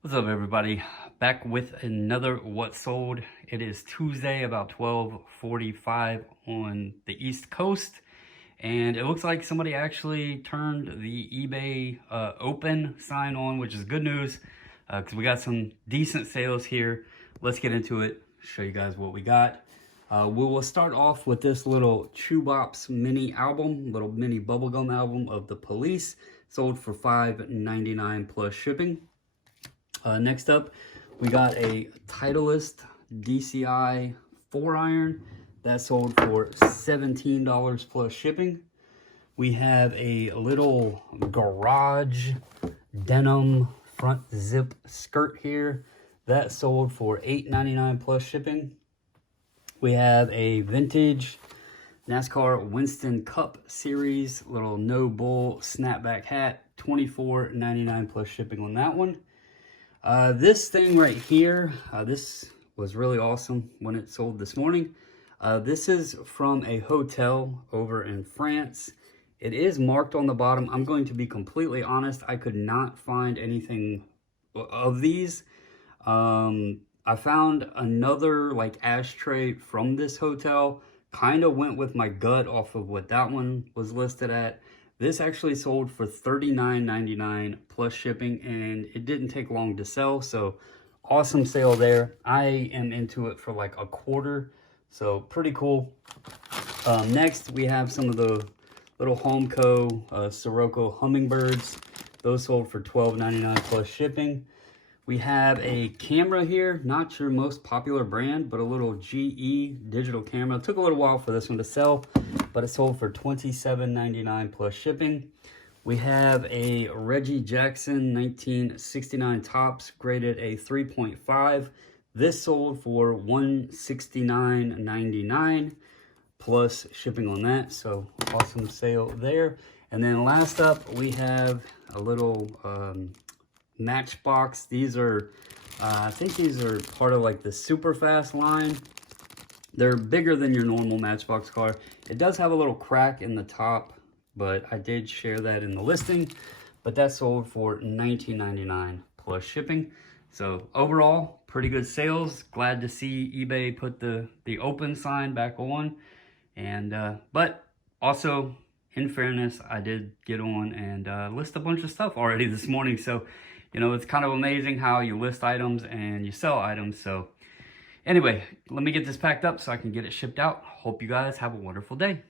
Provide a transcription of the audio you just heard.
What's up, everybody? Back with another What Sold. It is Tuesday, about 12:45 on the East Coast, and it looks like somebody actually turned the eBay open sign on, which is good news because we got some decent sales here. Let's get into it, show you guys what we got. We will start off with this little Chew Bops mini album, little mini bubblegum album of The Police, sold for $5.99 plus shipping. Next up, we got a Titleist DCI 4-iron that sold for $17 plus shipping. We have a little garage denim front zip skirt here that sold for $8.99 plus shipping. We have a vintage NASCAR Winston Cup Series little no bull snapback hat, $24.99 plus shipping on that one. This thing right here, this was really awesome when it sold this morning. This is from a hotel over in France. It is marked on the bottom. I'm going to be completely honest, I could not find anything of these. I found another like ashtray from this hotel, kind of went with my gut off of what that one was listed at. This actually sold for $39.99 plus shipping, and it didn't take long to sell, so awesome sale there. I am into it for like a quarter, so pretty cool. Next, we have some of the little Homeco Sirocco hummingbirds. Those sold for $12.99 plus shipping. We have a camera here, not your most popular brand, but a little GE digital camera. It took a little while for this one to sell, but it sold for $27.99 plus shipping. We have a Reggie Jackson 1969 Topps graded a 3.5. This sold for $169.99 plus shipping on that, so awesome sale there. And then last up, we have a little Matchbox. These are I think these are part of like the super fast line. They're bigger than your normal Matchbox car. It does have a little crack in the top, but I did share that in the listing. But that sold for $19.99 plus shipping. So overall, pretty good sales. Glad to see eBay put the open sign back on. And but also, in fairness, I did get on and list a bunch of stuff already this morning. So, you know, it's kind of amazing how you list items and you sell items. So anyway, let me get this packed up so I can get it shipped out. Hope you guys have a wonderful day.